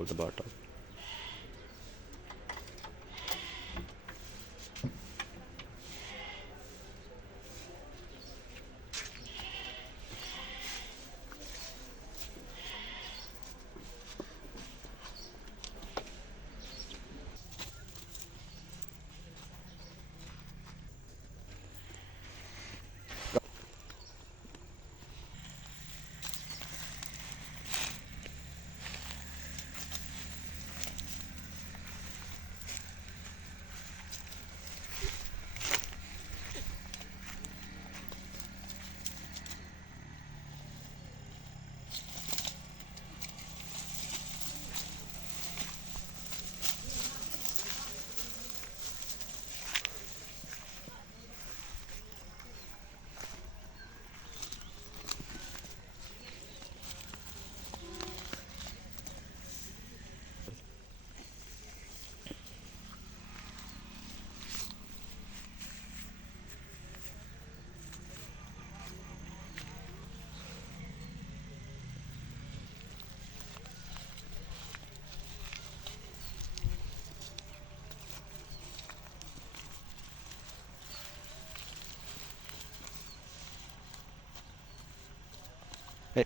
hold the bottle. Hey.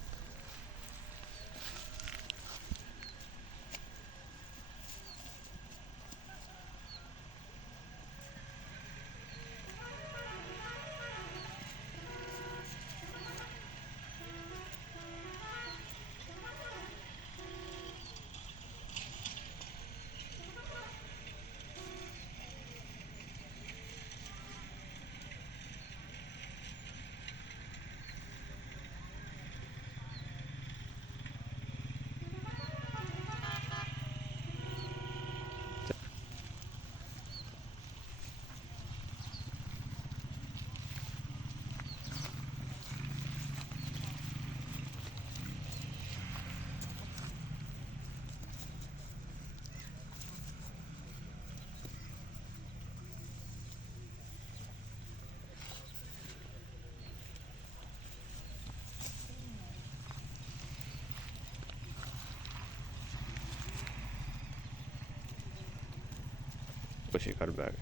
Pushikar bag.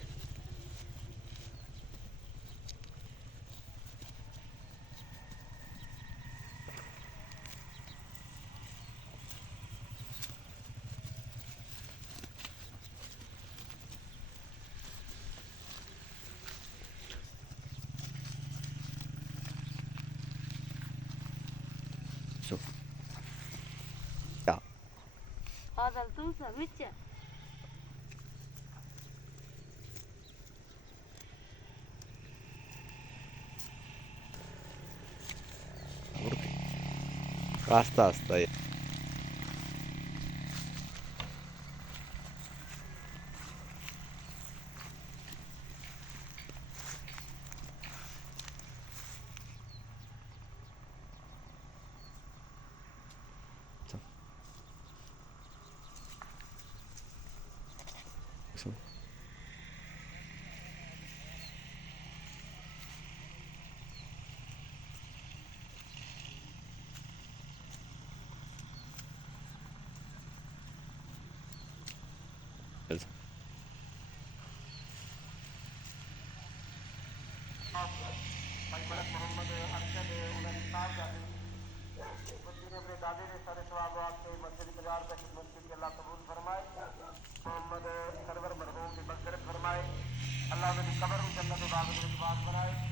So, yeah. هذا التوسع متى Asta, asta e. So. Yes. भाई मलक मोहम्मद अरशद उन्हें किताब जाती वजीर अपने दादे ने सारे सवाब आपके मस्जिद बाजार का खिदमत की अल्लाह कबूल फरमाए मोहम्मद सरवर मरहूम की मगफिरत फरमाए अल्लाह मेरी कब्र जन्नत बाग में बाग बनाए